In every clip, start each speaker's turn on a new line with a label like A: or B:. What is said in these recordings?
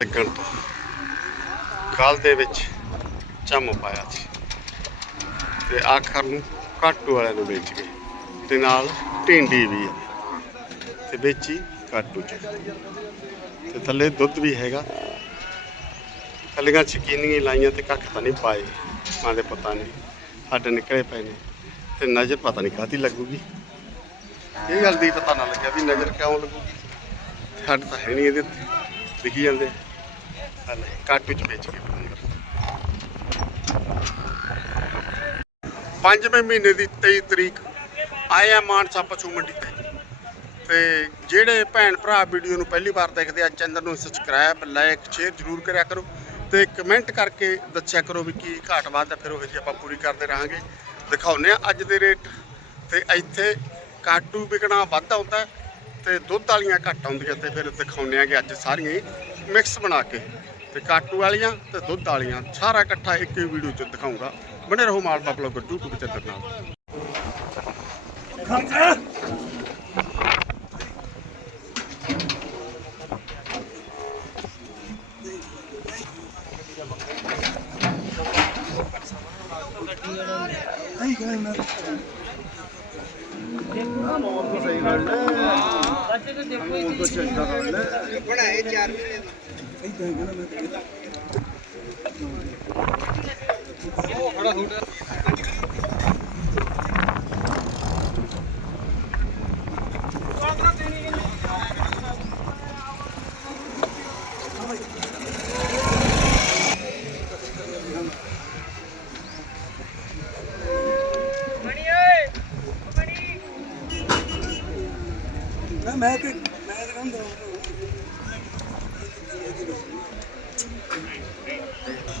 A: ਲੱਗਣ ਤੋਂ ਗਲ ਦੇ ਵਿੱਚ ਚੰਮ ਪਾਇਆ ਸੀ ਤੇ ਆਖਰ ਨੂੰ ਕਾਟੂ ਵਾਲਿਆਂ ਨੂੰ ਵੇਚ ਗਏ ਤੇ ਨਾਲ ਢਿੰਡੀ ਵੀ ਹੈ ਤੇ ਵੇਚੀ ਕਾਟੂ ਚ। ਤੇ ਥੱਲੇ ਦੁੱਧ ਵੀ ਹੈਗਾ। ਥੱਲੀਆਂ ਚਕੀਨੀਆਂ ਲਾਈਆਂ ਤੇ ਕੱਖ ਤਾਂ ਨਹੀਂ ਪਾਏ। ਮਾਂ ਦੇ ਪਤਾ ਨਹੀਂ ਸਾਡੇ ਨਿਕਲੇ ਪਏ ਨੇ ਤੇ ਨਜ਼ਰ ਪਤਾ ਨਹੀਂ ਕਾਹਦੀ ਲੱਗੂਗੀ। ਇਹ ਗੱਲ ਦੀ ਪਤਾ ਨਾ ਲੱਗਿਆ ਵੀ ਨਜ਼ਰ ਕਿਉਂ ਲੱਗੂਗੀ। ਸਾਡੇ ਤਾਂ ਹੈ ਨਹੀਂ ਇਹਦੇ ਉੱਤੇ ਦਿਖੀ ਜਾਂਦੇ। ਹਲੇ ਕਾਟੂ ਚ ਵੇਚ ਕੇ ਪੰਜਵੇਂ ਮਹੀਨੇ ਦੀ 23 ਤਰੀਕ, ਆਏ ਆ ਮਾਨਸਾ ਪਸ਼ੂ ਮੰਡੀ ਤੇ। ਤੇ ਜਿਹੜੇ ਭੈਣ ਭਰਾ ਵੀਡੀਓ ਨੂੰ ਪਹਿਲੀ ਵਾਰ ਦੇਖਦੇ ਆ, ਚੈਨਲ ਨੂੰ ਸਬਸਕ੍ਰਾਈਬ ਲਾਈਕ ਸ਼ੇਅਰ ਜ਼ਰੂਰ ਕਰਿਆ ਕਰੋ। ਤੇ ਕਮੈਂਟ ਕਰਕੇ ਦੱਸਿਆ ਕਰੋ ਵੀ ਕੀ ਘਾਟ ਵਾਧ ਆ, ਫਿਰ ਉਹ ਜੀ ਆਪਾਂ ਪੂਰੀ ਕਰਦੇ ਰਹਾਂਗੇ। ਦਿਖਾਉਨੇ ਆ ਅੱਜ ਦੇ ਰੇਟ। ਤੇ ਇੱਥੇ ਕਾਟੂ ਵਿਕਣਾ ਵੱਧ ਆਉਂਦਾ ਤੇ ਦੁੱਧ ਵਾਲੀਆਂ ਘੱਟ ਆਉਂਦੀਆਂ ਤੇ ਫਿਰ ਦਿਖਾਉਨੇ ਆ ਕਿ ਅੱਜ ਸਾਰੀਆਂ ਮਿਕਸ ਬਣਾ ਕੇ। ਤੇ ਕਾਟੂ ਵਾਲੀਆਂ ਤੇ ਦੁੱਧ ਵਾਲੀਆਂ ਸਾਰਾ ਇਕੱਠਾ ਇੱਕ ਹੀ ਵੀਡੀਓ 'ਚ ਦਿਖਾਉਂਗਾ। ਬਣੇ ਰਹੋ ਮਾਲਵਾ ਬਲੌਗਰ YouTube ਚੈਨਲ ਨਾਲ।
B: ਮੈਂ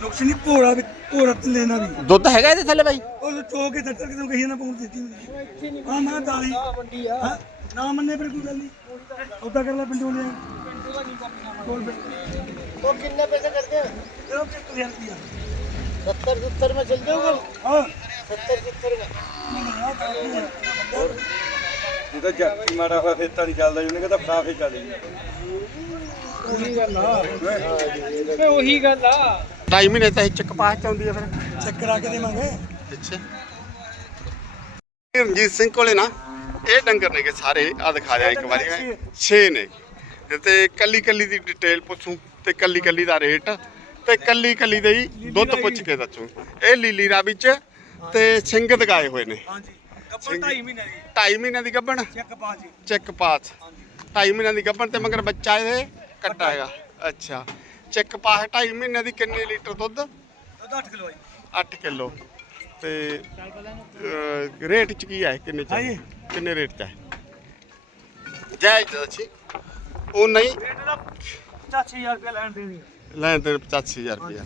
B: ਨੁਕਸ ਨਹੀਂ ਭੋਰਾ ਵੀ ਭੋਰਾ ਤੇ ਲੈਣਾ ਵੀ
A: ਦੁੱਧ ਹੈਗਾ ਇਹਦੇ ਥੱਲੇ ਬਾਈ
B: ਉਹ ਚੋ ਕੇ ਦੱਸਰ ਕਿਦੋਂ ਕਹੀ ਨਾ ਪਹੁੰਚ ਦਿੱਤੀ ਮੈਨੂੰ ਹਾਂ ਮੈਂ ਦਾਲੀ ਹਾਂ ਨਾ ਮੰਨੇ ਫਿਰ ਕੋਈ ਗੱਲ ਨਹੀਂ ਉਦਾਂ ਕਰ ਲੈ ਪਿੰਡੋਂ ਲਿਆ ਕੋਲ ਪਿੰਡ
C: वो कितने पैसे करते हैं
B: ਚਲੋ ਕਿ ਤੁਰਿਆ ਰੁਪਿਆ
C: सत्तर सत्तर में चल जाओगे
B: ਹਾਂ
C: सत्तर सत्तर में
D: ਜਦੋਂ ਜੱਟ ਮਾੜਾ ਹੋਇਆ ਫਿਰ ਤਾਂ ਨਹੀਂ ਚੱਲਦਾ ਜਿਹਨੇ ਕਹਿੰਦਾ ਫੜਾ ਫੇ ਚੱਲ ਜੀ
A: ਢਾਈ ਮਹੀਨੇ ਤਾਂ ਇਹ ਚੱਕ ਪਾਸ ਚ ਆਉਂਦੀ ਆ ਫਿਰ।
B: ਚੈੱਕ ਕਰਾ ਕੇ ਦੇਵਾਂਗੇ।
A: ਅੱਛਾ। ਰਣਜੀਤ ਸਿੰਘ ਕੋਲੇ ਨਾ ਇਹ ਡੰਗਰ ਨੇਗੇ ਸਾਰੇ ਆ ਦਿਖਾ ਦਿਆਂ ਇੱਕ ਵਾਰੀ। ਮੈਂ 6 ਨੇ। ਤੇ ਕੱਲੀ ਕੱਲੀ ਦੀ ਡਿਟੇਲ ਪੁੱਛੂ ਤੇ ਕੱਲੀ ਕੱਲੀ ਦਾ ਰੇਟ ਤੇ ਕੱਲੀ ਕੱਲੀ ਦੇ ਹੀ ਦੁੱਧ ਪੁੱਛ ਕੇ ਦੱਸੂ। ਇਹ ਲੀਲੀ ਰਾਵੀ ਚ ਤੇ ਸਿੰਘ ਦਗਾਏ ਹੋਏ ਨੇ।
B: ਹਾਂਜੀ। ਢਾਈ ਮਹੀਨੇ ਦੀ।
A: 2.5 ਮਹੀਨਿਆਂ ਦੀ ਗੱਭਣ
B: ਚੈੱਕ ਪਾ ਜੀ।
A: ਚੈੱਕ ਪਾਸ। 2.5 ਮਹੀਨਿਆਂ ਦੀ ਗੱਭਣ ਤੇ ਮਗਰ ਬੱਚਾ ਇਹਦੇ ਕੱਟਾ ਹੈਗਾ। ਅੱਛਾ। ਚੈੱਕ ਪਾਸ 2.5 ਮਹੀਨਿਆਂ ਦੀ ਕਿੰਨੇ ਲੀਟਰ ਦੁੱਧ?
B: ਦੁੱਧ 8 ਕਿਲੋ ਜੀ।
A: 8 ਕਿਲੋ। ਤੇ ਅਹ, ਰੇਟ ਚ ਕੀ ਹੈ ਕਿੰਨੇ ਚ ਹੈ?
B: ਹਾਂਜੀ।
A: ਕਿੰਨੇ ਰੇਟ ਚ ਹੈ ਜਾਇਜ਼ ਅੱਛੀ ਉਹ ਨਹੀਂ।
B: ਰੇਟ ਦਾ 85000 ਰੁਪਏ ਲੈਣ ਦੇਣੀ
A: ਲੈਣ ਤੇ 85000 ਰੁਪਇਆ।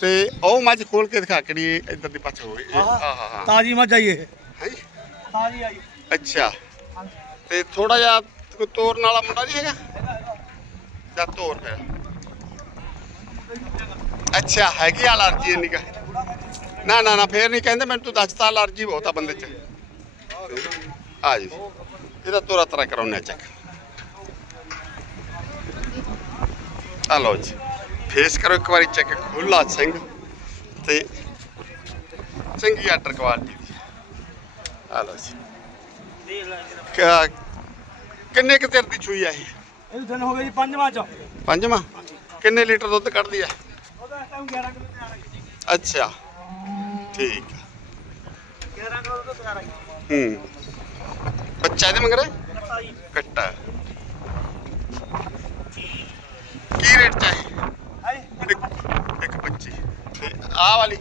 A: ਤੇ ਉਹ ਮੱਝ ਖੋਲ ਕੇ ਦਿਖਾ ਕਿਹੜੀ ਇੱਧਰ ਦੀ ਪਾਸੇ ਹੋਵੇ ਇਹ ਹਾਂ ਹਾਂ ਹਾਂ
B: ਤਾਜੀ ਮੱਝ ਆਈ ਇਹ।
A: ਹਾਂਜੀ।
B: ਤਾਜੀ ਆਈ।
A: ਅੱਛਾ। ਤੇ ਥੋੜਾ ਜਿਹਾ ਕੋਈ ਤੋਰਨ ਵਾਲਾ ਮੁੰਡਾ ਨਹੀਂ ਹੈਗਾ। ਜਾਂ ਤੋਰ ਫਿਰ। ਅੱਛਾ ਹੈਗੀ ਅਲਰਜੀ ਇੰਨੀ ਕਾ? ਨਾ ਨਾ ਨਾ ਫੇਰ ਨਹੀਂ ਕਹਿੰਦੇ ਮੈਨੂੰ ਤੂੰ ਦੱਸਤਾ ਅਲਰਜੀ ਬਹੁਤ ਆ ਬੰਦੇ ਚ। ਆ ਜੀ। ਇਹਦਾ ਤੋਰਾ ਤਰਾ ਕਰਾਉਣਾ ਚੈੱਕ ਆ ਲਓ ਜੀ। ਫੇਸ ਕਰੋ ਇੱਕ ਵਾਰੀ ਚੈੱਕ ਖੁੱਲਾ ਸਿੰਘ ਤੇ ਚੰਗੀ ਆਰਡਰ ਕੁਆਲਿਟੀ ਦੀ। ਆ ਲਓ ਜੀ। ਕਿੰਨੇ ਕੁ ਚਿਰ ਦੀ ਚੂਈ ਆ ਇਹ?
B: ਇਹ ਦਿਨ ਹੋ ਗਏ ਜੀ ਪੰਜਵਾਂ ਚ।
A: ਪੰਜਵਾਂ? ਕਿੰਨੇ ਲੀਟਰ ਦੁੱਧ ਕੱਢਦੀ ਆ?
B: ਉਹਦਾ ਇਸ ਟਾਈਮ 11 ਕਿਲੋ ਤਿਆਰ ਹੈ
A: ਅੱਛਾ। ਠੀਕ ਆ।
B: 11 ਕਿਲੋ ਦੁੱਧ ਤਿਆਰ ਹੈ
A: ਹੂੰ। ਬੱਚਾ ਇਹਦੇ ਮਗਰ?
B: ਕੱਟਾ
A: ਕੀ ਰੇਟ ਚਾਹੀ
B: ਹੈ
A: ਇੱਕ ਇੱਕ 25 ਤੇ ਆਹ ਵਾਲੀ?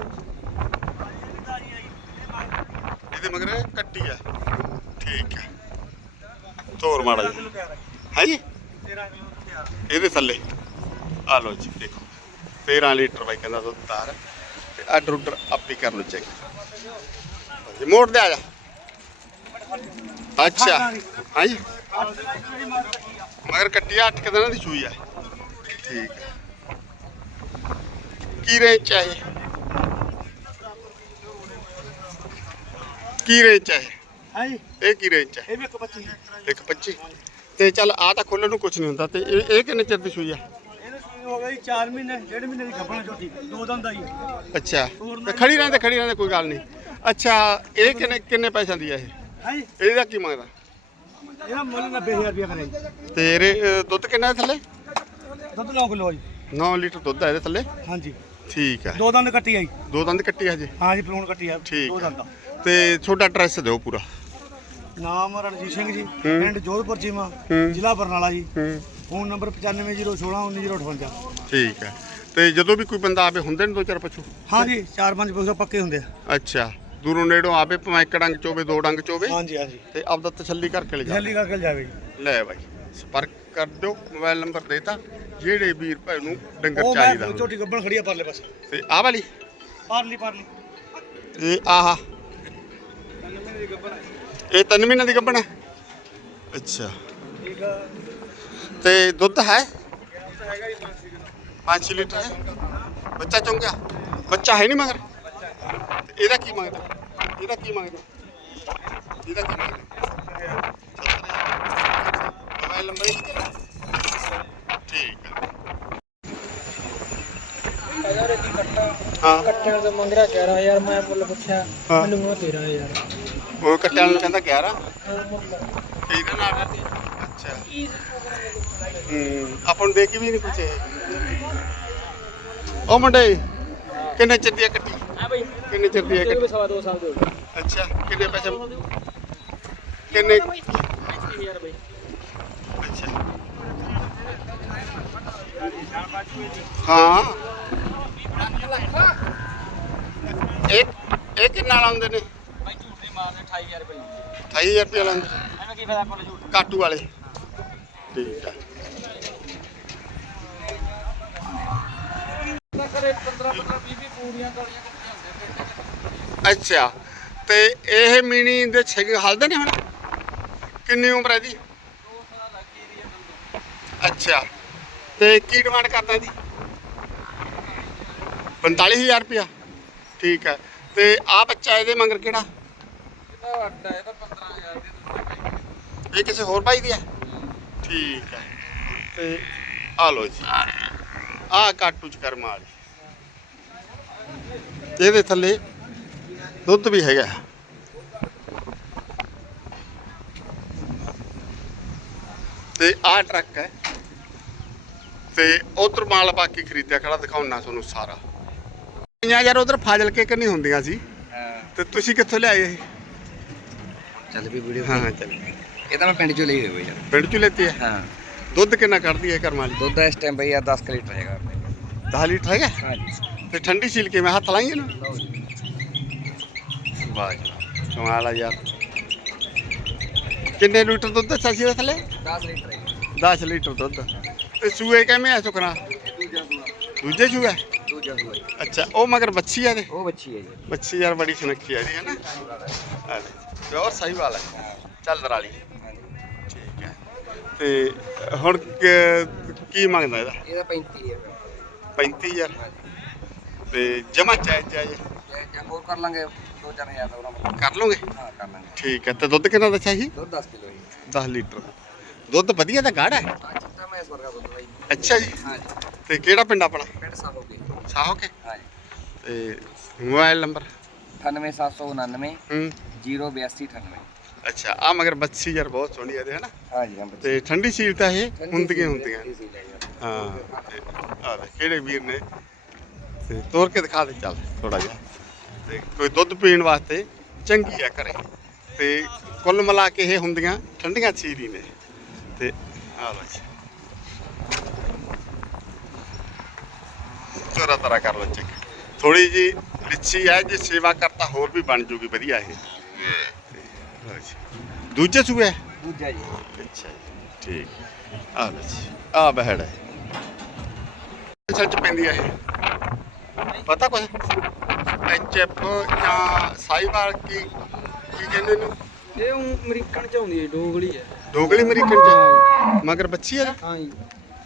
A: ਇਹਦੇ ਮਗਰ ਕੱਟੀ ਆ। ਠੀਕ ਆ। ਤੋਰ ਮਾੜਾ ਜੀ।
B: ਹੈ
A: ਹੈ ਜੀ?
B: 13 ਕਿਲੋ ਦੁੱਧ ਤਿਆਰ
A: ਇਹਦੇ ਥੱਲੇ। ਆ ਲਓ ਜੀ ਦੇਖੋ। 13 ਲੀਟਰ ਬਾਈ ਕਹਿੰਦਾ ਦੁੱਧ ਤਾਰ ਤੇ ਆਰਡਰ ਉਡਰ ਆਪੀ ਕਰ। ਚੈੱਕ ਜੀ ਮੋੜ ਦੇ ਆ ਜਾ। ਅੱਛਾ ਹਾਂਜੀ। ਮਗਰ ਕੱਟਿਆ 8 ਕਿ ਦਿਨਾਂ ਦੀ ਸੂਈ ਆ। ਠੀਕ ਹੈ। ਕੀ ਰੇਂਜ ਚਾਹੀਏ ਕੀ ਰੇਂਜ
B: ਹੈ ਜੀ
A: ਇਹ ਕੀ ਰੇਂਜ ਚਾਹੀਏ
B: ਇਹ ਵੀ ਇੱਕ 25
A: ਇੱਕ 25 ਤੇ ਚੱਲ ਆ ਤਾਂ ਖੋਲਣ ਨੂੰ ਕੁਝ ਨਹੀਂ ਹੁੰਦਾ। ਤੇ ਇਹ ਇਹ ਕਿੰਨੇ ਚਿਰ ਦੀ ਸੂਈ ਆ?
B: ਹੋ ਗਏ ਜੀ 4 ਮਹੀਨੇ ਡੇਢ ਮਹੀਨੇ ਦੀ ਗੱਭਣ ਝੋਟੀ ਦੋ ਦੰਦ ਆਈ।
A: ਅੱਛਾ ਤੇ ਖੜੀ ਰਹਿੰਦੇ ਖੜੀ ਰਹਿੰਦੇ ਕੋਈ ਗੱਲ ਨਹੀਂ। ਅੱਛਾ ਇਹ ਕਿੰਨੇ ਕਿੰਨੇ ਪੈਸਿਆਂ ਦੀ ਹੈ ਇਹ ਇਹਦਾ ਕੀ ਮੰਗਦਾ?
B: ਇਹਦਾ ਮੁੱਲ 90000 ਰੁਪਏ ਕਰੇ
A: ਤੇ ਇਹਦੇ, ਅ, ਦੁੱਧ ਕਿੰਨਾ ਹੈ ਥੱਲੇ?
B: ਦੁੱਧ 9 ਕਿਲੋ ਜੀ।
A: 9 ਲੀਟਰ ਦੁੱਧ ਹੈ ਇਹਦੇ ਥੱਲੇ?
B: ਹਾਂਜੀ।
A: ਠੀਕ ਹੈ
B: ਦੋ ਦੰਦ ਕੱਟੀ ਆਈ
A: ਦੋ ਦੰਦ ਕੱਟੀ ਹਜੇ?
B: ਹਾਂ ਜੀ ਪਲੂਣ ਕੱਟੀ ਆ।
A: ਠੀਕ
B: ਦੋ
A: ਹੈ
B: ਦੰਦ
A: ਤੇ ਤੁਹਾਡਾ ਐਡਰੈਸ ਦਿਓ ਪੂਰਾ।
B: ਨਾਮ ਰਣਜੀਤ ਸਿੰਘ ਜੀ ਪਿੰਡ ਜੋਧਪੁਰ ਚੀਮਾ
A: ਹੂੰ।
B: ਜ਼ਿਲ੍ਹਾ ਬਰਨਾਲਾ ਜੀ।
A: ਹੂੰ।
B: ਫੋਨ ਨੰਬਰ 9501619058
A: ਠੀਕ ਹੈ। ਤੇ ਜਦੋਂ ਵੀ ਕੋਈ ਬੰਦਾ ਆਵੇ ਹੁੰਦੇ ਨੇ ਦੋ ਚਾਰ ਪਸ਼ੂ?
B: ਹਾਂ ਜੀ ਚਾਰ ਪੰਜ ਪੁੱਛੋ ਪੱਕੇ ਹੁੰਦੇ ਆ।
A: ਅੱਛਾ। ਦੂਰੋਂ ਨੇੜੋਂ ਆਵੇ ਭਾਵੇਂ ਇੱਕ ਡੰਗ ਚੋਵੇ ਦੋ ਡੰਗ ਚੋਵੇ?
B: ਹਾਂਜੀ ਹਾਂਜੀ
A: ਤੇ ਆਪਦਾ ਤਸੱਲੀ ਕਰਕੇ ਲੈ ਜਾ
B: ਜਲਦੀ ਕਰਕੇ ਜਾਵੇ ਜੀ।
A: ਲੈ ਬਾਈ ਸੰਪਰਕ ਕਰ ਦਿਓ ਮੋਬਾਈਲ ਨੰਬਰ ਦੇਤਾ। ਜਿਹੜੇ ਵੀਰ ਭਾਈ ਨੂੰ ਡੰਗਰ
B: ਉਹ
A: ਚਾਹੀਦਾ
B: ਮੈਂ
A: ਹੋਵੇ।
B: ਝੋਟੀ ਗੱਭਣ ਖੜੀ ਆ ਪਰਲੇ ਪਾਸੇ।
A: ਤੇ ਆਹ ਵਾਲੀ?
B: ਪਰਲੀ ਪਰਲੀ।
A: ਇਹ ਆਹ। ਇਹ ਤਿੰਨ ਮਹੀਨੇ ਦੀ ਗੱਭਣ ਹੈ। ਅੱਛਾ।
B: ਠੀਕ ਆ
A: ਤੇ ਦੁੱਧ ਹੈ? 5 ਲੀਟਰ ਹੈ। ਬੱਚਾ ਚੁੰਗਿਆ ਬੱਚਾ ਹੈ ਨਹੀਂ ਮਗਰ? ਤੇ ਇਹਦਾ ਕੀ ਮੰਗਦਾ? ਇਹਦਾ ਕੀ ਮੰਗਦਾ? ਇਹਦਾ ਕੀ ਮੰਗਦਾ? ਮੋਬਾਈਲ ਨੰਬਰ ਠੀਕ ਹੈ
C: ਹਜ਼ਾਰ ਦੀ ਕੱਟਾ
A: ਹਾਂ।
C: ਕੱਟਣ ਦਾ ਮੰਗ ਰਿਹਾ 11000 ਮੈਂ ਮੁੱਲ ਪੁੱਛਿਆ। ਮੈਨੂੰ ਉਹ 13000
A: ਉਹ ਕੱਟਿਆਂ ਨੂੰ ਕਹਿੰਦਾ 11 ਠੀਕ ਹੈ ਨਾ ਅੱਛਾ। ਹੂੰ। ਆਪਾਂ ਨੂੰ ਦੇਖ ਕੇ ਵੀ ਨਹੀਂ ਪੁੱਛੇ ਉਹ ਮੁੰਡੇ ਕਿੰਨੇ ਚਿਰ ਦੀ ਹੈ ਕੱਟੀ
C: ਆ ਬਈ।
A: ਕਿੰਨੇ ਚਿਰ ਦੀ ਹੈ ਕੱਟੀ
C: ਸਵਾ 2 ਸਾਲ ਦੇ ਹੋ
A: ਅੱਛਾ ਕਿੰਨੇ ਪੈਸੇ? ਕਿੰਨੇ?
C: ਗਏ 25000 ਬਈ
A: ਅੱਛਾ। ਹਾਂ। ਇਹ ਇਹ ਕਿੰਨਾ ਲਾਉਂਦੇ ਨੇ?
C: ਬਾਈ ਝੂਠ ਨਹੀਂ ਮਾਰਦੇ 28000 ਰੁਪਏ
A: 28000 ਰੁਪਏ ਲਾਉਂਦੇ
C: ਐਵੇਂ ਕੀ ਫਾਇਦਾ ਨੂੰ ਝੂਠ?
A: ਕਾਟੂ ਵਾਲੇ। ਠੀਕ ਆ।
C: ਤਾਂ ਕਰੇ 15 15 20 20 ਪੂਰੀਆਂ ਗਲੀਆਂ ਕੱਟੀਆਂ ਹੁੰਦੇ
A: ਅੱਛਾ ਤੇ ਇਹ ਮੀਣੀ ਦੇ ਛਿਗ ਹਲਦੇ ਨੇ ਹੁਣ? ਕਿੰਨੀ ਉਮਰ ਹੈ ਦੀ ਅੱਛਾ ਤੇ ਕੀ ਡਿਮਾਂਡ ਕਰਦਾ ਦੀ 45000 ਰੁਪਇਆ। ਠੀਕ ਹੈ ਤੇ ਆ ਬੱਚਾ ਇਹਦੇ ਮੰਗਰ ਕਿਹੜਾ?
C: ਇਹਦਾ ਵੱਡਾ ਇਹਦਾ 15000 ਦੇ
A: ਇਹ ਕਿਸੇ ਹੋਰ ਭਾਈ ਦੀ ਹੈ ਠੀਕ ਹੈ ਤੇ ਆ ਲੋ ਜੀ। ਆ ਕਾਟੂ ਚ ਕਰਮ ਵਾਲੀ ਇਹਦੇ ਥੱਲੇ ਦੁੱਧ ਵੀ ਹੈਗਾ। ਤੇ ਆ ਟਰੱਕ ਹੈ। ਤੇ ਉਧਰ ਮਾਲ ਬਾਕੀ ਖਰੀਦਿਆ ਖੜਾ ਦਿਖਾਉਣਾ ਤੁਹਾਨੂੰ ਸਾਰਾ। ਯਾਰ ਉਧਰ ਫਾਜ਼ਲ ਕੇ ਕਰਨੀ ਹੁੰਦੀਆਂ ਸੀ? ਤੇ ਤੁਸੀਂ ਕਿੱਥੋਂ ਲਿਆਏ ਇਹ?
E: ਚੱਲ ਵੀ ਵੀਡੀਓ
A: ਹਾਂ ਹਾਂ ਚੱਲ।
E: ਇਹ ਤਾਂ ਮੈਂ ਪਿੰਡ ਚੋਂ ਲਈ ਹੋਈ ਯਾਰ
A: ਪਿੰਡ ਚੋਂ ਲੈਤੀ ਹੈ?
E: ਹਾਂ।
A: ਦੁੱਧ ਕਿੰਨਾ ਕੱਢਦੀ ਹੈ ਕਰਮ ਵਾਲੀ
E: ਦੁੱਧ ਇਸ ਟਾਈਮ ਬਈ ਯਾਰ 10 ਕੁ ਲੀਟਰ ਹੈਗਾ।
A: 10 ਲੀਟਰ ਹੈਗਾ?
E: ਹਾਂਜੀ।
A: ਤੇ ਠੰਡੀ ਸੀਲ ਕੇ ਮੈਂ ਹੱਥ ਲਾਈਏ ਨਾ। ਵਾਹ ਜੀ ਕਮਾਲ ਆ ਯਾਰ। ਕਿੰਨੇ ਲੀਟਰ ਦੁੱਧ ਦੱਸਿਆ ਸੀ ਥੱਲੇ
E: 10 ਲੀਟਰ ਹੈ
A: 10 ਲੀਟਰ ਦੁੱਧ। ਤੇ ਸੂਏ ਕਿਵੇਂ ਆ ਸੁਕਣਾ?
E: ਦੂਜਾ ਜੀ।
A: ਅੱਛਾ ਉਹ ਮਗਰ ਬੱਚੀ ਆ ਦੇ
E: ਉਹ ਬੱਚੀ ਹੈ ਜੀ।
A: ਬੱਚੀ ਯਾਰ ਬੜੀ ਸੁਨੱਖੀ ਆ ਜੀ ਹੈ ਨਾ? ਆ ਪਿਓਰ ਸਹੀ ਵਾਲ ਹੈ। ਚੱਲ ਦਰਾਲੀ।
E: ਹਾਂਜੀ
A: ਠੀਕ ਹੈ। ਤੇ ਹੁਣ ਕ- ਕੀ ਮੰਗਦਾ ਇਹਦਾ?
E: ਇਹਦਾ 35 ਹੈ।
A: 35000 ਤੇ ਜਮਾ ਚਾਹ ਚਾਹ
E: ਜੇ ਜੇ ਹੋਰ ਕਰ ਲਾਂਗੇ 2-4000 ਦਾ ਉਹਨਾਂ ਨੂੰ।
A: ਕਰ ਲੋਗੇ?
E: ਹਾਂ ਕਰ ਲਾਂਗੇ।
A: ਠੀਕ ਹੈ। ਤੇ ਦੁੱਧ ਕਿੰਨਾ ਦੱਸਿਆ ਸੀ
E: ਦੁੱਧ 10 ਕਿਲੋ ਜੀ।
A: 10 ਲੀਟਰ। ਦੁੱਧ ਵਧੀਆ ਤਾਂ ਗਾੜਾ ਹੈ?
E: ਆ ਚਿੱਟਾ ਮੈਂ ਇਸ ਵਰਗਾ ਦੁੱਧ ਬਾਈ
A: ਅੱਛਾ ਜੀ। ਤੇ ਕਿਹੜਾ ਪਿੰਡ ਆਪਣਾ?
E: ਪਿੰਡ ਸਾਹੋ ਕੇ
A: ਸਾਹੋ ਕੇ
E: ਹਾਂਜੀ
A: ਤੇ ਮੋਬਾਈਲ ਨੰਬਰ?
E: 98799
A: ਹੂੰ।
E: 08298
A: ਅੱਛਾ ਆ ਮਗਰ ਬੱਚੀ ਯਾਰ ਬਹੁਤ ਸੋਹਣੀ ਹੈ ਇਹਦੇ ਹਨਾ
E: ਹਾਂਜੀ ਹਾਂ ਬੱਚੀ
A: ਤੇ ਠੰਡੀ ਸੀਲ ਤਾਂ ਇਹ ਹੁੰਦੀਆਂ ਹੁੰਦੀਆਂ ਹਾਂ ਤੇ ਆ ਲੈ ਕਿਹੜੇ ਵੀਰ ਨੇ। ਤੇ ਤੋੜ ਕੇ ਦਿਖਾ ਦੇ ਚੱਲ ਥੋੜਾ ਜਿਹਾ। ਤੇ ਕੋਈ ਦੁੱਧ ਪੀਣ ਵਾਸਤੇ ਚੰਗੀ ਆ ਘਰੇ। ਤੇ ਕੁੱਲ ਮਿਲਾ ਕੇ ਇਹ ਹੁੰਦੀਆਂ ਠੰਡੀਆਂ ਚੀਰੀ ਨੇ। ਤੇ ਆ ਲੋ ਜੀ। ਤੋਰਾ ਤਰਾ ਕਰ ਲੋ ਚੈੱਕ। ਥੋੜੀ ਜੀ ਰਿੱਚੀ ਹੈ ਜੇ ਸੇਵਾ ਕਰਤਾ ਹੋਰ ਵੀ ਬਣ ਜੂਗੀ ਵਧੀਆ ਇਹ। ਲਓ ਜੀ। ਦੂਜੇ ਸੂਏ?
E: ਦੂਜਾ ਜੀ।
A: ਅੱਛਾ ਜੀ ਠੀਕ। ਆ ਲੋ ਜੀ ਆ ਬਹਿੜ ਹੈ। ਸੱਚ ਪੈਂਦੀ ਆ ਇਹ। ਪਤਾ ਕੁਛ? ਐਚਐਫ ਜਾਂ ਸਾਈਵਾਲ ਕੀ ਕੀ ਕਹਿੰਦੇ ਨੇ
C: ਇਹ ਅਮਰੀਕਨ ਚ ਆਉਂਦੀ ਹੈ ਡੋਗਲੀ ਹੈ।
A: ਡੋਗਲੀ ਅਮਰੀਕਨ ਚ? ਮਗਰ ਬੱਚੀ ਆ?
C: ਹਾਂ ਜੀ।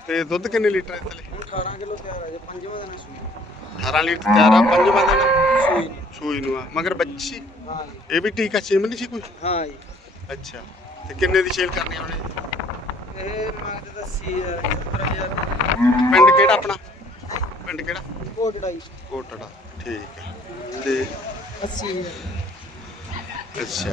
A: ਤੇ ਦੁੱਧ ਕਿੰਨੇ ਲੀਟਰ ਹੈ ਥਲੇ
C: 18 ਕਿਲੋ ਤਿਆਰ ਹੈ ਜੀ ਪੰਜਵਾਂ ਦਿਨ ਸੂਈ।
A: 18 ਲੀਟਰ ਤਿਆਰ ਆ ਪੰਜਵਾਂ ਦਿਨ?
C: ਸੂਈ।
A: ਸੂਈ ਨੂੰ ਆ। ਮਗਰ ਬੱਚੀ?
C: ਹਾਂ ਜੀ।
A: ਇਹ ਵੀ ਟੀਕਾ ਚਿਮ ਨਹੀਂ ਸੀ ਕੋਈ?
C: ਹਾਂ ਜੀ।
A: ਅੱਛਾ। ਤੇ ਕਿੰਨੇ ਦੀ ਸੇਲ ਕਰਨੀ ਉਹਨੇ?
C: ਇਹ ਮੰਗਦੇ ਤਾਂ 80000 70000
A: ਪਿੰਡ ਕਿਹੜਾ ਆਪਣਾ? ਪਿੰਡ ਕਿਹੜਾ?
E: ਕੋਟੜਾ ਜੀ।
A: ਕੋਟੜਾ। ਠੀਕ ਹੈ ਤੇ
E: 80
A: ਅੱਛਾ।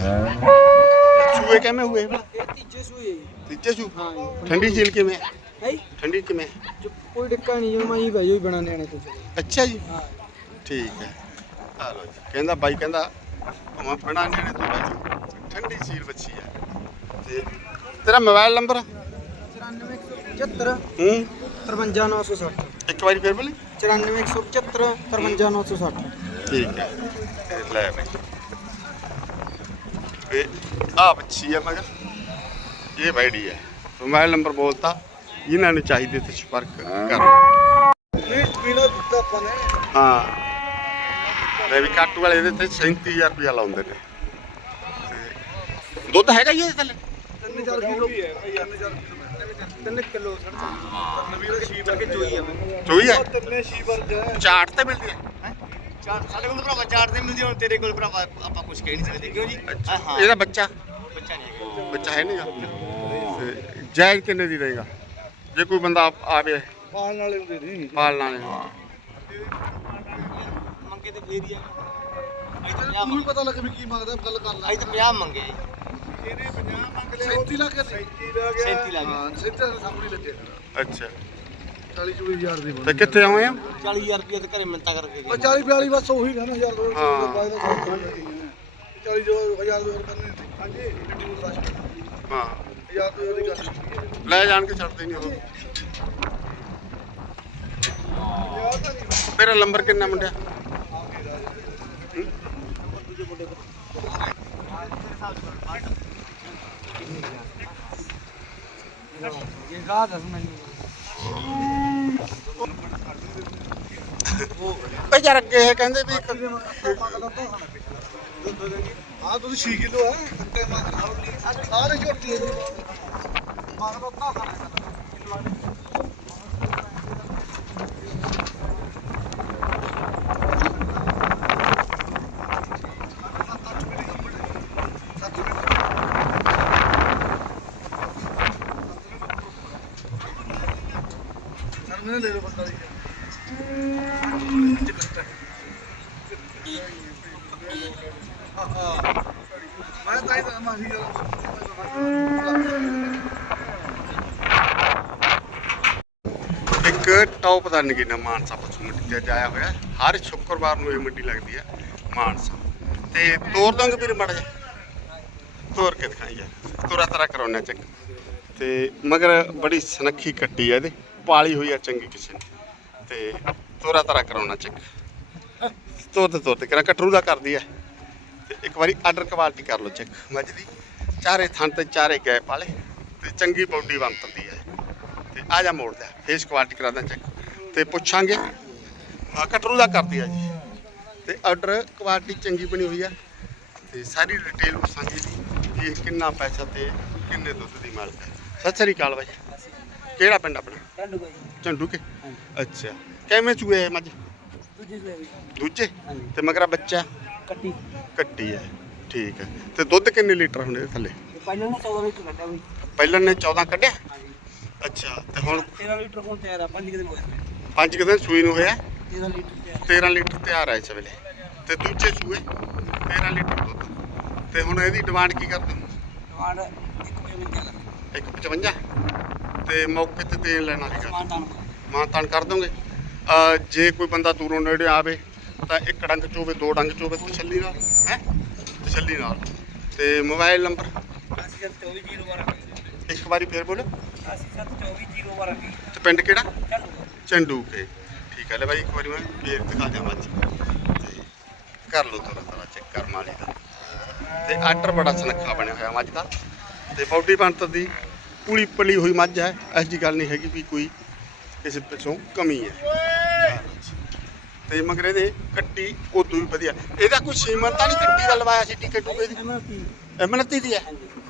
A: ਚੂਹੇ ਕਿਵੇਂ ਹੋਏ ਭਲਾ?
E: ਇਹ ਤੀਜੇ ਸੂਏ
A: ਤੀਜੇ ਚੂ
E: ਹਾਂ ਜੀ।
A: ਠੰਡੀ ਝੀਲ ਕਿਵੇਂ? ਹੈ?
E: ਹੈ
A: ਠੰਡੀ ਕਿਵੇਂ? ਹੈ?
E: ਜੋ ਕੋਈ ਡਿੱਕਾ ਨਹੀਂ ਜੋ ਮਾਈ ਭਾਈ ਹੋਈ ਬਣਾ ਲੈਣੇ ਤੁਸੀਂ।
A: ਅੱਛਾ ਜੀ।
E: ਹਾਂ।
A: ਠੀਕ ਹੈ ਕਹਿੰਦਾ ਬਾਈ ਕਹਿੰਦਾ ਮੈਂ ਬਣਾ ਲੈਣੇ ਤੋਂ ਬਾਈ। ਠੰਡੀ ਝੀਲ ਬੱਚੀ ਹੈ ਤੇ ਤੇਰਾ ਮੋਬਾਈਲ ਨੰਬਰ?
E: 94175
A: ਹੂੰ?
E: 53960
A: ਇੱਕ ਵਾਰੀ ਫੇਰ ਬੋਲੀ।
E: 94175 53960
A: ਠੀਕ ਹੈ। ਲੈ ਬਈ। ਇਹ ਆ ਬੱਚੀ ਹੈ ਮਗਰ। ਇਹ ਬੈੜੀ ਹੈ ਮੋਬਾਈਲ ਨੰਬਰ ਬੋਲਤਾ। ਇਹਨਾਂ ਨੂੰ ਚਾਹੀਦੇ ਤੇ ਸੰਪਰਕ ਕਰੋ। ਹਾਂ ਲੈ ਵੀ ਕਾਟੂ ਵਾਲੇ ਇਹਦੇ ਤੇ 37000 ਰੁਪਇਆ ਲਾਉਂਦੇ ਨੇ। ਤੇ ਦੁੱਧ ਹੈਗਾ ਜੀ ਇਹਦੇ ਥੱਲੇ?
F: 3000 ਕਿਲੋ। ਵੀ ਹੈ ਭਾਈ 3000 ਕਿਲੋ
E: 3 ਕਿਲੋ
F: ਨਵੀਰ ਸ਼ੀਪ ਕੇ ਚੋਈ ਆ
A: ਚੋਈ ਹੈ?
F: ਤਿੰਨੇ ਸ਼ੀਪਰ ਜਾ
A: ਚਾਟ ਤੇ ਮਿਲਦੀ ਹੈ?
C: ਚਾਰ ਸਾਡੇ ਕੋਲ ਭਰਾਵਾ ਚਾਰ ਦੇ ਮਿਲਦੀ ਹੁਣ ਤੇਰੇ ਕੋਲ ਭਰਾਵਾ ਆਪਾਂ ਕੁਝ ਕਹਿ ਨਹੀਂ ਸਕਦੇ। ਕਿਉਂ ਜੀ? ਹਾਂ।
A: ਇਹਦਾ ਬੱਚਾ?
C: ਬੱਚਾ ਨਹੀਂ ਹੈਗਾ।
A: ਬੱਚਾ ਹੈ ਨਹੀਂਗਾ। ਤੇ ਜਾਇਜ਼ ਕਿੰਨੇ ਦੀ ਰਹੇਗਾ ਜੇ ਕੋਈ ਬੰਦਾ ਆਵੇ।
F: ਪਾਲਣ ਵਾਲੇ ਨੂੰ ਦੇ ਦੇ
A: ਪਾਲਣਾ ਨੇ
C: ਮੰਗੇ ਤੇ ਫੇਰ ਹੀ ਆ ਅਸੀਂ ਤਾਂ 50
F: ਤੂੰ ਵੀ
C: ਮੰਗੇ
F: ਪਤਾ ਲੱਗ ਵੀ ਕੀ ਮੰਗਦਾ ਗੱਲ ਕਰ ਲੈ।
C: ਅਸੀਂ ਤਾਂ 50 ਮੰਗੇ ਜੀ।
F: ਇਹਨੇ 50 ਮੰਗ ਲਿਆ। 37 ਲੱਖ 37 ਲੱਖ
C: 37 ਲੱਖ।
F: ਹਾਂ 37 ਦੇ ਸਾਹਮਣੇ ਲੱਗੇ।
A: ਅੱਛਾ।
F: 40 ਚੋਈ ਹਜ਼ਾਰ ਦੀ
A: ਤੇ ਕਿੱਥੇ ਆਏ ਆ?
C: 40000 ਰੁਪਏ ਤੇ ਘਰੇ ਮਿੰਤਾ ਕਰਕੇ
F: ਉਹ
C: ਗਏ
F: 40 42 ਬਸ ਉਹੀ ਨਾ ਹਜ਼ਾਰ ਦੋ
A: ਹਾਂ।
F: 40 ਜੋ ਹਜ਼ਾਰ ਦੋ ਕਰਨੇ ਸੀ ਹਾਂਜੀ। ਗੱਡੀ ਨੂੰ ਰਸ਼
A: ਹਾਂ।
F: ਹਜ਼ਾਰ ਦੋ ਦੀ ਗੱਲ
A: ਲੈ ਜਾਣ ਕੇ ਛੱਡਦੇ ਨਹੀਂ ਉਹ। ਤੇਰਾ ਨੰਬਰ ਕਿੰਨਾ ਮੁੰਡਿਆ?
E: ਇਹ ਰਾਹ ਦੱਸ ਮੈਨੂੰ
A: ਓ ਯਾਰ ਅੱਗੇ ਇਹ ਕਹਿੰਦੇ ਵੀ ਇੱਕ
F: ਹਾਂ ਤੁਸੀਂ 6 ਕਿਲੋ ਹੈ ਸਾਰੇ ਝੋਟੀ ਹੈ ਜੀ। ਮੰਗਦਾ ਤਾਂ ਖਾਣਾ ਸਰ ਮੈਨੂੰ ਲੈ ਲਓ ਬੰਦਾ ਜੀ। ਮੈਂ ਤਾਂ ਇਹ ਤਾਂ ਮਾਹੀ
A: ਇੱਕ ਟੌਪ ਦਾ ਨਗੀਨਾ ਮਾਨਸਾ ਪਸ਼ੂ ਮੰਡੀ ਤੇ ਜਾਇਆ ਹੋਇਆ ਹਰ ਸ਼ੁੱਕਰਵਾਰ ਨੂੰ ਇਹ ਮੰਡੀ ਲੱਗਦੀ ਹੈ, ਮਾਨਸਾ। ਤੇ ਤੋਰ ਦਾਂਗੇ ਵੀਰ ਮੜ ਜਾ ਤੋਰ ਕੇ ਦਿਖਾਈ ਯਾਰ ਤੋਰਾ ਤਰਾ ਕਰਾਉਣਾ ਚੱਕ। ਤੇ ਮਗਰ ਬੜੀ ਸਨੱਖੀ ਕੱਟੀ ਹੈ ਇਹਦੇ। ਪਾਲੀ ਹੋਈ ਆ ਚੰਗੀ ਕਿਸੇ ਨੇ। ਤੇ ਤੋਰਾ ਤਰਾ ਕਰਾਉਣਾ ਚੱਕ ਤੋਰ ਤੇ ਤੋਰ ਤੇ ਕਰਾਂ ਕਟਰੂ ਦਾ ਕਰਦੀ ਹੈ ਤੇ ਇੱਕ ਵਾਰੀ ਆਰਡਰ ਕੁਆਲਿਟੀ ਕਰ ਲਓ ਚੈੱਕ ਮੱਝ ਦੀ ਚਾਰੇ ਥਣ ਤੇ ਚਾਰੇ ਗੈਪ ਵਾਲੇ, ਤੇ ਚੰਗੀ ਬੌਡੀ ਬਣਤਦੀ ਹੈ ਤੇ ਆ ਜਾ ਮੋੜ ਲਿਆ ਫੇਸ ਕੁਆਲਿਟੀ ਕਰਾਦਾ ਚੈੱਕ ਤੇ ਪੁੱਛਾਂਗੇ ਆ ਕਟਰੂ ਦਾ ਕਰਦੀ ਆ ਜੀ। ਤੇ ਆਰਡਰ ਕੁਆਲਿਟੀ ਚੰਗੀ ਬਣੀ ਹੋਈ ਆ। ਤੇ ਸਾਰੀ ਡਿਟੇਲ ਪੁੱਛਾਂਗੇ ਜੀ, ਵੀ ਕਿੰਨਾ ਪੈਸਾ ਤੇ ਕਿੰਨੇ ਦੁੱਧ ਦੀ ਮਾਲਕ ਹੈ। ਸਤਿ ਸ੍ਰੀ ਅਕਾਲ ਬਾਈ। ਕਿਹੜਾ ਪਿੰਡ ਆਪਣਾ?
E: ਟੰਡੂ ਭਾਈ।
A: ਝੰਡੂ ਕੇ? ਅੱਛਾ। ਕਿਵੇਂ ਚੂਏ ਇਹ ਮੱਝ?
E: ਦੂਜੇ ਸੂਏ ਵੀ।
A: ਦੂਜੇ?
E: ਹਾਂਜੀ।
A: ਤੇ ਮਗਰਾ ਬੱਚਾ?
E: ਕੱਟੀ।
A: ਕੱਟੀ ਹੈ ਠੀਕ ਹੈ ਤੇ ਦੁੱਧ ਕਿੰਨੇ ਲੀਟਰ ਹੁੰਦੇ ਇਹਦੇ ਥੱਲੇ?
E: ਇਹ ਪਹਿਲਾਂ ਨਾ 14 ਲੀਟਰ ਕੱਢਿਆ ਵੀ
A: ਪਹਿਲਾਂ ਨੇ 14 ਕੱਢਿਆ?
E: ਹਾਂਜੀ।
A: ਅੱਛਾ ਤੇ ਹੁਣ
E: 13 ਲੀਟਰ ਕੋਲ ਤਿਆਰ ਆ 5 ਦਿਨ ਹੋਏ ਨੇ
A: ਪੰਜ ਕੁ ਦਿਨ ਸੂਈ ਨੂੰ ਹੋਇਆ?
E: 13 ਲੀਟਰ ਤਿਆਰ
A: 13 ਲੀਟਰ ਤਿਆਰ ਹੈ ਇਸ ਵੇਲੇ। ਤੇ ਦੂਜੇ ਸੂਏ 13 ਲੀਟਰ ਦੁੱਧ। ਤੇ ਹੁਣ ਇਹਦੀ ਡਿਮਾਂਡ ਕੀ ਕਰਦੇ?
E: ਵਿੱਚ ਚੱਲ
A: 155 ਤੇ ਮੌਕੇ ਤੇ ਦੇਣ ਲੈਣ ਵਾਲੀ ਗੱਲ।
E: ਸਮਾਨ ਤਾਂ
A: ਮਾਂ ਤਾਨ ਕਰ ਦੋਗੇ? ਜੇ ਕੋਈ ਬੰਦਾ ਦੂਰੋਂ ਨੇੜੇ ਆਵੇ ਤਾਂ ਇੱਕ ਡੰਗ ਚੋਵੇ ਦੋ ਡੰਗ ਚੋਵੇ ਤਸੱਲੀ ਨਾਲ ਹੈ? ਤਸੱਲੀ ਨਾਲ। ਤੇ ਮੋਬਾਈਲ ਨੰਬਰ?
E: 8724
A: ਇੱਕ ਵਾਰੀ ਫੇਰ ਬੋਲੋ।
E: 8724
A: ਤੇ ਪਿੰਡ ਕਿਹੜਾ? ਚੰਡੂ ਕੇ। ਠੀਕ ਹੈ ਲੈ ਬਾਈ ਇੱਕ ਵਾਰੀ ਮੈਂ ਫੇਰ ਦਿਖਾ ਦਿਆਂ ਤੇ ਕਰ ਲਓ ਥੋੜਾ ਥੋੜਾ ਚੈੱਕ ਕਰ ਮਾਲੀ ਦਾ। ਤੇ ਆਰਡਰ ਬੜਾ ਸੁਨੱਖਾ ਬਣਿਆ ਹੋਇਆ ਮੱਝ ਦਾ। ਤੇ ਬਾਡੀ ਬਣਤ ਦੀ ਪੂਰੀ ਪਲੀ ਹੋਈ ਮੱਝ ਹੈ ਐਸੀ ਜੀ ਗੱਲ ਨਹੀਂ ਹੈਗੀ ਵੀ ਕੋਈ ਕਿਸੇ ਪਿੱਛੋਂ ਕਮੀ ਹੈ। ਤੇ ਮਗਰ ਇਹਦੇ ਕੱਟੀ ਉਦੋਂ ਵੀ ਵਧੀਆ। ਇਹਦਾ ਕੋਈ ਸੀਮਨ ਤਾਂ ਨਹੀਂ ਕੱਟੀ ਦਾ ਲਵਾਇਆ ਸੀ ਟਿਕਟ ਟੂਕੇ ਦੀ? ਐਮਨਤੀ ਦੀ ਹੈ।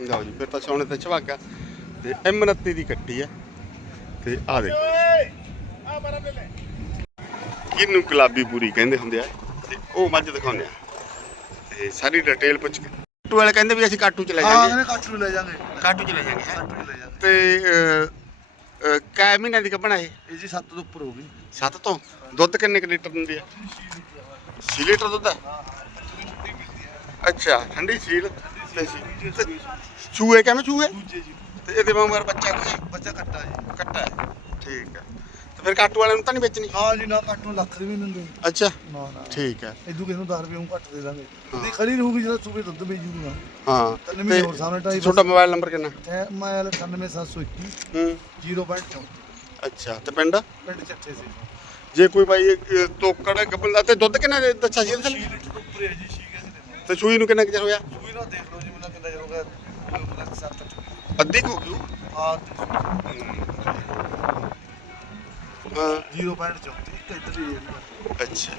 A: ਲਓ ਜੀ, ਫਿਰ ਤਾਂ ਸੋਨੇ ਤੇ ਚਵਾਗਾ। ਤੇ ਐਮਨਤੀ ਦੀ ਕੱਟੀ ਹੈ। ਤੇ ਆ ਦੇਖੋ। ਕਿਹਨੂੰ ਗੁਲਾਬੀ ਪੂਰੀ ਕਹਿੰਦੇ ਹੁੰਦੇ ਆ। ਤੇ ਉਹ ਮੱਝ ਦਿਖਾਉਂਦੇ ਆ। ਤੇ ਸਾਰੀ ਡਿਟੇਲ ਪੁੱਛ ਕੇ। ਕਾਟੂ ਵਾਲੇ ਕਹਿੰਦੇ ਵੀ ਅਸੀਂ ਕਾਟੂ ਚ ਲੈ
F: ਹਾਂ
A: ਜਾਾਂਗੇ।
F: ਕਾਟੂ ਲੈ ਜਾਾਂਗੇ।
A: ਕਾਟੂ ਚ ਲੈ ਜਾਾਂਗੇ ਹੈਂ।
F: ਕਾਟੂ ਲੈ ਜਾਾਂਗੇ।
A: ਤੇ ਕੈ ਮਹੀਨਿਆਂ ਦੀ ਕੱਪਣਾ ਇਹ?
F: ਇਹ ਜੀ 7 ਤੋਂ ਉੱਪਰ ਹੋ ਗਈ
A: 7 ਤੋਂ? ਦੁੱਧ ਕਿੰਨੇ ਕੁ ਲੀਟਰ ਦਿੰਦੀ ਆ? 6 ਲੀਟਰ ਦੁੱਧ ਹੈ ਅੱਛਾ ਠੰਡੀ ਸੀਲ ਤੇ ਸੀ ਤੇ ਚੂਹੇ ਕਿਵੇਂ ਚੂਹੇ? ਤੇ ਇਹਦੇ ਵਾਂਗਰ ਬੱਚਾ ਕੋਈ?
F: ਬੱਚਾ ਕੱਟਾ ਜੀ।
A: ਕੱਟਾ ਹੈ। ਠੀਕ ਹੈ। ਤੇ ਫਿਰ ਕਾਟੂ ਵਾਲਿਆਂ ਨੂੰ ਤਾਂ ਨਹੀਂ ਵੇਚਣੀ?
F: ਹਾਂ ਜੀ ਨਾ ਕੱਟ ਨੂੰ ਲੱਖ ਦੀ ਵੀ ਨਹੀਂ ਦਿੰਦੇ।
A: ਅੱਛਾ।
F: ਨਾ ਨਾ।
A: ਠੀਕ ਹੈ।
F: ਇਦੂ ਕਿਸੇ ਨੂੰ 10 ਰੁਪਏ ਨੂੰ ਘੱਟ ਦੇ ਦਾਂਗੇ। ਨਹੀਂ ਖਰੀ ਰਹੂਗੀ ਜਿਹੜਾ ਸੂਬੇ ਦੁੱਧ ਵੇਚੂਗਾ।
A: ਹਾਂ।
F: ਤਿੰਨ ਮਹੀਨੇ ਹੋਰ ਸਾਹਮਣੇ ਢਾਈ
A: ਤੁਹਾਡਾ ਮੋਬਾਈਲ ਨੰਬਰ ਕਿੰਨਾ?
F: ਹੈ ਮੈਂ 98721
A: ਹੂੰ।
F: 0.34
A: ਅੱਛਾ ਤੇ ਪਿੰਡ?
F: ਪਿੰਡ ਚੱਠੇ ਸੀ।
A: ਜੇ ਕੋਈ ਭਾਈ ਇਹ ਤੋਕੜ ਗੱਬਲ ਦਾ ਤੇ ਦੁੱਧ ਕਿੰਨਾ ਦੇ ਦੱਸਿਆ ਸੀ ਇਹਦੇ
F: 6 ਲੀਟਰ ਤੋਂ ਉੱਪਰ ਹੈ ਜੀ 6 ਕਿਸੇ ਦੇ?
A: ਤੇ ਸੂਈ ਨੂੰ ਕਿੰਨਾ ਕੁ ਚਿਰ ਹੋਇਆ
F: ਸੂਈ ਨਾ ਦੇਖ ਲਓ ਜੀ ਮੈਨੂੰ ਕਿੰਨਾ ਹੋ ਮੈਨੂੰ 7 8
A: ਅੱਧੀ ਕੁ ਹੋ ਗਈ।
F: ਹਾਂ।
A: ਹਾਂ।
F: 0.34 ਤੇ ਇੱਧਰ ਹੀ ਹੈ
A: ਅੱਛਾ।